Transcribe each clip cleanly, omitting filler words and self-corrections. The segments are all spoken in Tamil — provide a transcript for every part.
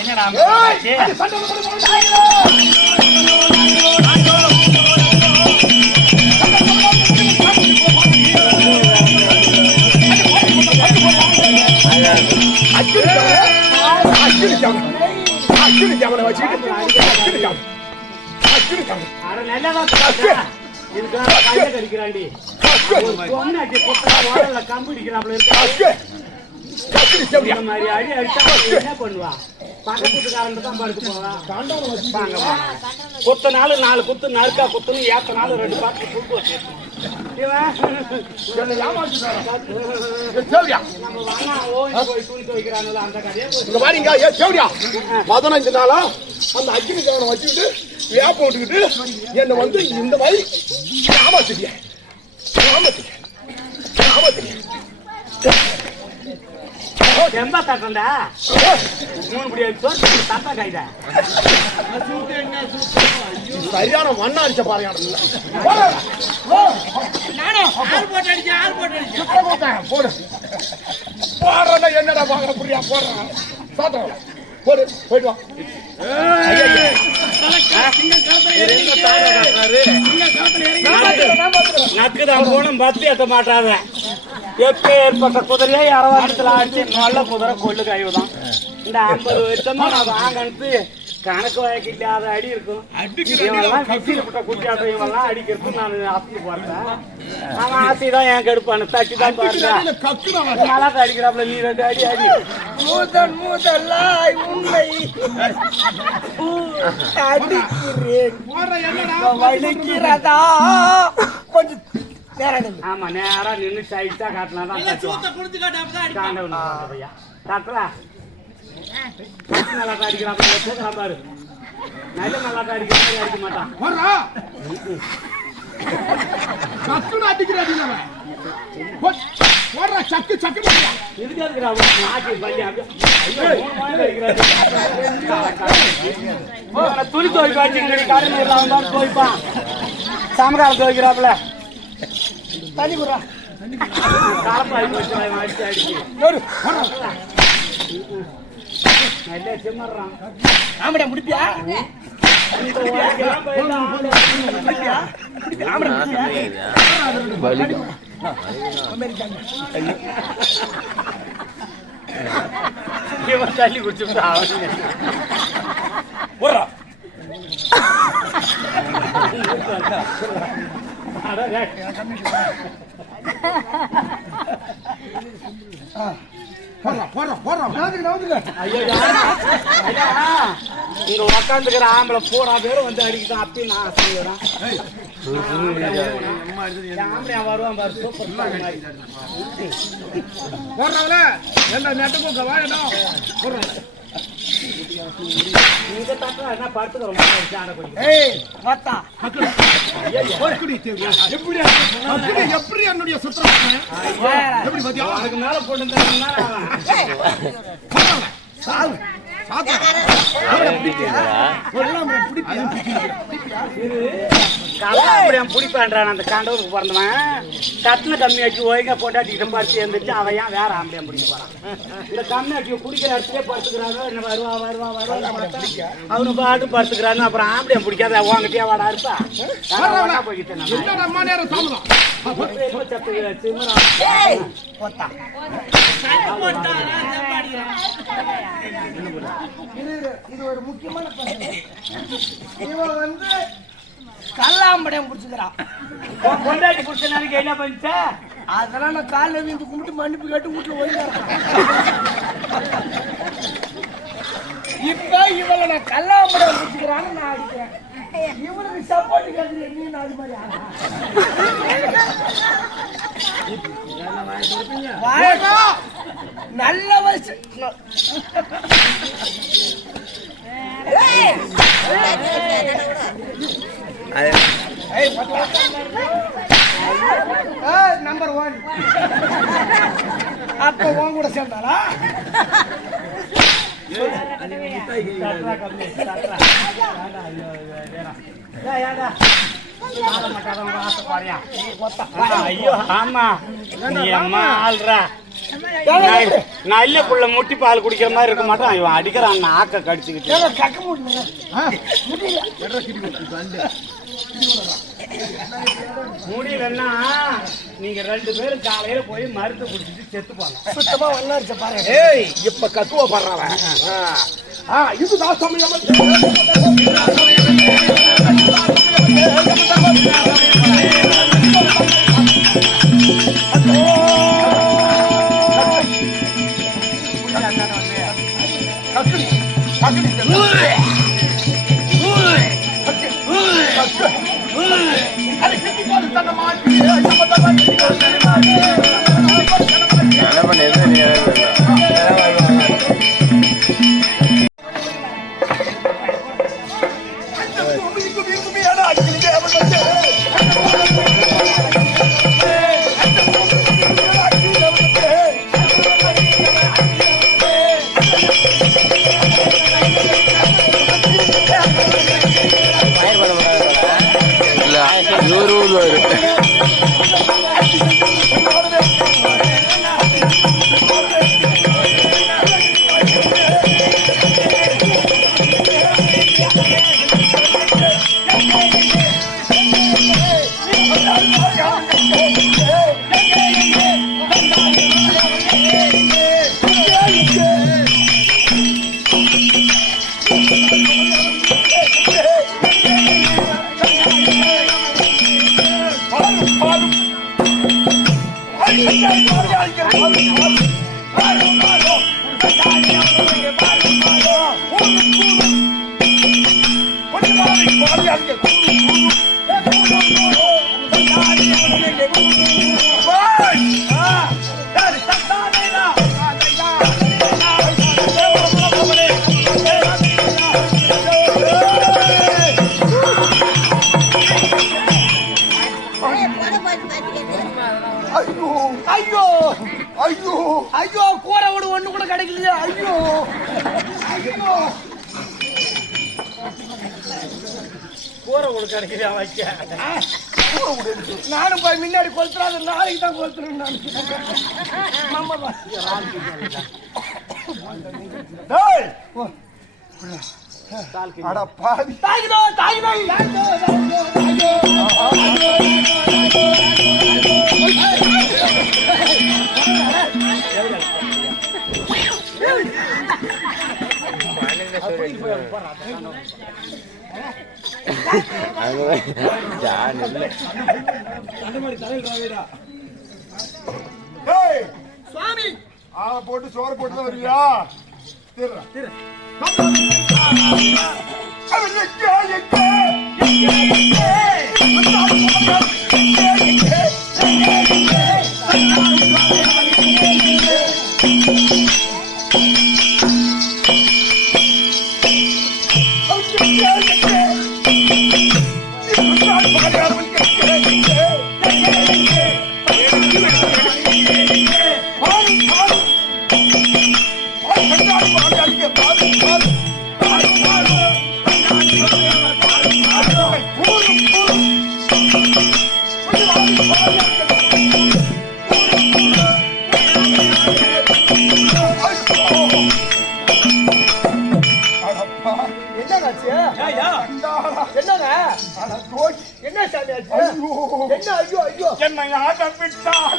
என்னடா குத்து நாலு 4 குத்து நறுக்கா குத்துன்னு ஏத்த நாள் 2 பாட்டு குத்து வச்சு பதினஞ்சு நாளா அந்த அக்கினி கவனம் வச்சுக்கிட்டு வேப்ப போட்டுக்கிட்டு என்ன வந்து இந்த மாதிரி ஆமாத்திரியா செம்பா தட்டண்டா 3 படி தட்டா காய்டா சரியான மண்ணா அடிச்ச பாருங்க போடு போடுறா என்னடா பாக்குற புரியா போடுறான் சாத்திரம் போடு போயிட்டு வா நக்குதான் போனும் பத்தி எத்த மாட்டாத எப்ப ஏற்பட்ட குதிரையே அரவாரத்துல ஆச்சு நல்ல குதிரை கொள்ளு கைவுதான் இந்த 50 வருஷமா நான் வாங்கன்னு கணக்கு வாய்க்கிட்டாத அடி இருக்கும் இவெல்லாம் கிச்சில குட்டியாட்ட இவெல்லாம் அடிக்கிறது நான் ஆசி பார்த்தேன் அவன் ஆசைதான் என் கெடுப்பானு தட்டி தான் பாருங்க மலாட்ட அடிக்கிறாப்புல நீ 2 அடி அடி முதலாய் உன்னை வலிக்கிறதா கொஞ்சம் ஆமா நேரா நின்று சைட்டா காட்டினாதான் காட்டுறா நல்லா அடிக்கிறான் பாரு நல்ல நல்லா அடிக்கிற மாதிரி அடிக்க மாட்டான் துணி துவைக்க வச்சுக்கிட்டு துவைப்பான் சமகாலம் துவைக்கிறாப்புல தண்ணி குடுறா காலப்பாடி அடிச்சு அடிச்சு நல்ல சிம்மறான் ஆமாடா முடிப்பியா தள்ளி குடிச்சு இங்க உக்காந்துக்கிற ஆம்பளை பூரா பேரும் வந்து அடிக்கிட்டான் அப்பயும் நான் சொல்லுறேன் ஆம்பளை வருவான் பாரு சூப்பர் போடுறாங்களே என்ன நெட்டுக்கு வாழணும் போடுறாங்க நீங்க தட்டா என்ன படுத்துக்கிறோம் எப்படி என்னுடைய சுத்தம் எப்படி பாத்தியா அதுக்கு மேல போட்டு பிடிப்பான்றான் அந்த காண்டவருக்கு பிறந்தவன் கட்டில கம்மியாச்சு ஒய்ங்க போட்டாட்டிக்கிட்ட பறிச்சு இருந்துச்சு அவன் ஏன் வேற ஆம்பளையம் பிடிக்க போறான் இந்த கம்மியாட்டி குடிக்கிற இடத்துலயே படுத்துக்கிறாங்க என்ன வருவா அவனு பாட்டு படுத்துக்கிறான்னு அப்புறம் ஆம்பளையம் பிடிக்காத வாங்கிட்டே வாடா இருப்பா போய்கிட்டேன் இது ஒரு முக்கியமான இவன் வந்து கல்லாம்படையம் பிடிச்சுக்கிறான் பொண்டாட்டி பிடிச்ச என்ன பண்ணிட்ட அதெல்லாம் நான் காலைல வீந்து கும்பிட்டு மன்னிப்பு கேட்டு வீட்டுல ஒழுங்கான் இப்ப இவளை நான் கல்லாம்படையம் பிடிச்சுக்கிறான்னு நான் அடிக்கிறேன் இவனுக்கு சப்போர்ட் கேட்குறேன் நீ அது மாதிரி நல்ல வயசு நம்பர் 1 அப்ப உன் கூட சேர்ந்தாரா ஐயோ ஆமா நீ அம்மா ஆள்றா நல்ல புள்ள முட்டி பால் குடிக்கிற மாதிரி இருக்க மாட்டான் இவன் அடிக்கிறான் நாக்க கடிச்சுக்கிட்டு முடியலன்னா நீங்க 2 பேரும் காலையில போய் மருந்து குடிச்சிட்டு செத்துப்பாங்க சுத்தமா வல்லாரிச்ச பாருங்க. ஏய் இப்ப கத்துவ பண்றவன் இதுதான் சமயம். ஐயோ கூரை ஓடு ஒண்ணு கூட கிடைக்கலையே. ஐயோ கூரை ஓடு கிடைக்கிறியா வைக்க நானும் போய் முன்னாடி கொளுத்துறாது நாளைக்கு தான் கொளுத்துறேன் சுவாமி போட்டு சோறு போட்டு தான் வருவியா? என்ன சாமி என்ன? ஐயோ ஐயோ என்னை ஆட்டம் விட்டால்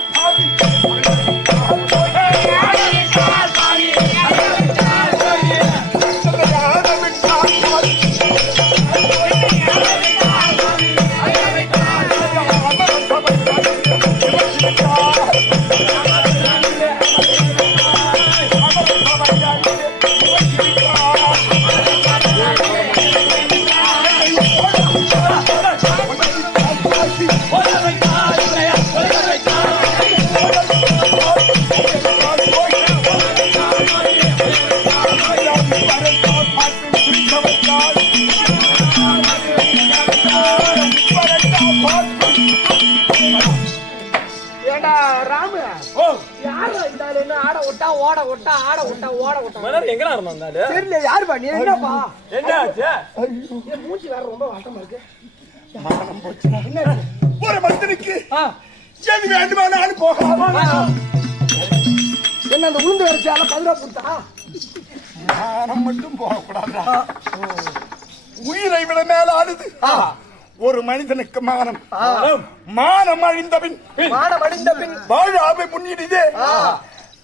எங்கடா இருந்தாலும் தெரியல. யாருப்பா நீ? என்னப்பா என்ன ஆச்சு? மூஞ்சி வேற ரொம்ப வாட்டமா இருக்கு. மானம் போச்சுனா ஒரு மனிதனுக்கு ஆ. எது வேண்டுமானாலும் போகலாம். என்ன அந்த உளுந்து வரிசையால பாதுகாப்புட்டா மானம் மட்டும் போகக்கூடாதா? உயிரை விட மேல ஆடுது ஒரு மனிதனுக்கு மானம். மானம் அழிந்தபின் வாழாமை முன்னிடுதே.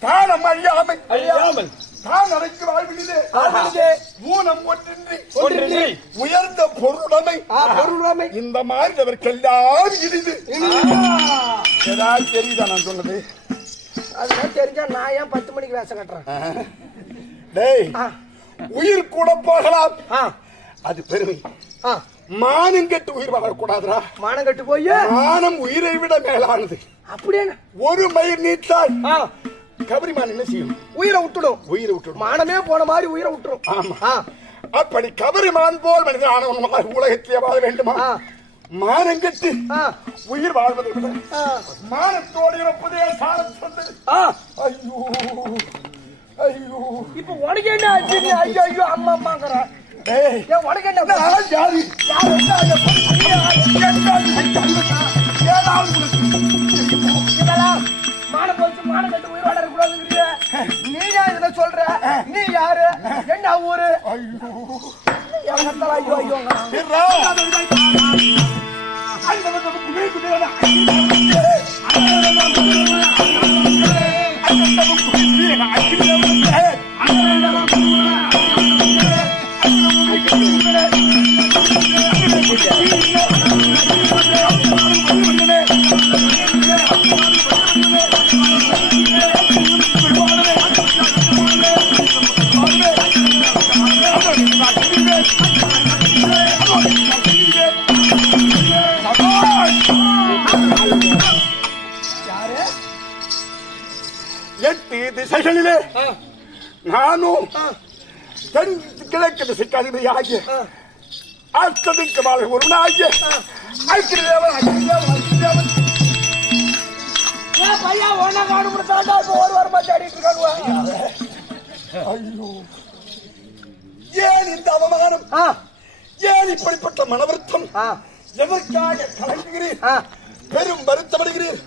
தானம் அழியாமல் தான் அடைக்கு வாழ்விடுதே. ஊனம் ஒன்றின்றி உயர்ந்த பொருளுடைமை இந்த மாதிரி அவருக்கெல்லாம் இடிது. ஏதாவது தெரியுதா நான் சொன்னது? அதெல்லாம் தெரிஞ்சா நான் ஏன் 10 மணிக்கு வேஷம் கட்டுறேன்? டேய், உயிர் கூட போகலாம், அது பெருமை. மானம் கெட்டு உயிர் வாழக்கூடாதுரா. மானம் கட்டு போய் மானம் உயிரை விட மேலானது. அப்படியே ஒரு மயிர் நீட்டால் கபரிமான் என்ன செய்யும்? உயிரை விட்டுடும். மானமே போன மாதிரி உயிரை விட்டுரும். ஆமா, அப்படி கபரிமான் போல் மனிதன் ஆனவன் உலகத்திலே வாழ வேண்டுமா? மானம் கெட்டு உயிர் வாழ்வதை விட மானத்தோடு இறப்பதே சாலம் சொன்னது. ஐயோ ஐயோ, இப்ப உனக்கு என்ன ஆச்சு? ஐயோ ஐயோ அம்மா அம்மாங்கிற உனக்கு என்ன? மானம் போச்சு, மானம் கட்டு உயிர் வாழ கூடாதுங்கிறிய. நீ ஏன் இதை சொல்ற? நீ யாரு? என்ன ஊரு? ஐயோ ஐயோ எட்டு திசைகளிலே நானும் தென் கிழக்கு திசைக்கு அதிபதி ஆகிய அஷ்டதிக்கு மாலை ஒருவனாகிய அக்கிரதேவன் பையன் ஒன்னா காணும்னு ஒரு வாரமா தேடிட்டு இருக்காங்க. ஐயோ, ஏன் இந்த அவமானம்? ஏன் இப்படிப்பட்ட மனவருத்தம்? எதற்காக கலங்குகிறீர்? பெரும் வருத்தமடைகிறீர்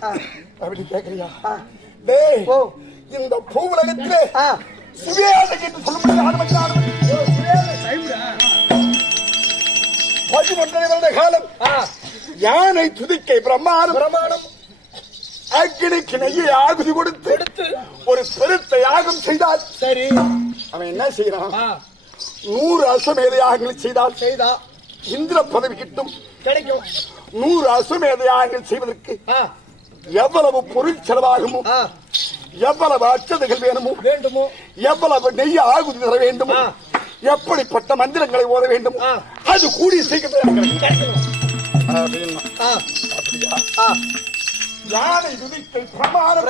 அப்படி கேட்கிறியா? டேய், இந்த பூவுலகத்திலே சுவேதை என்று சொல்லும்போது 11 வருட காலம் யானை துதிக்கை பிரமாணம் அக்கினிக்கு நெய்யை ஆகுதி கொடுத்து ஒரு பெருத்த யாகம் செய்தால் சரி, அவன் என்ன செய்யறான்? 100 அசுமேத யாகங்களை செய்தா இந்திர பதவி கிட்டும் கிடைக்கும். 100 அசுமேத யாகங்கள் செய்வதற்கு எவ்வளவு பொருள் செலவாகுமோ, எவ்வளவு அச்சதைகள் வேண்டுமோ, எவ்வளவு நெய்ய ஆகுதி தர வேண்டுமோ, எப்படிப்பட்ட மந்திரங்களை ஓத வேண்டுமோ, அது கூடிய சீக்கிரம் யானை துதிக்கை பிரமாணம்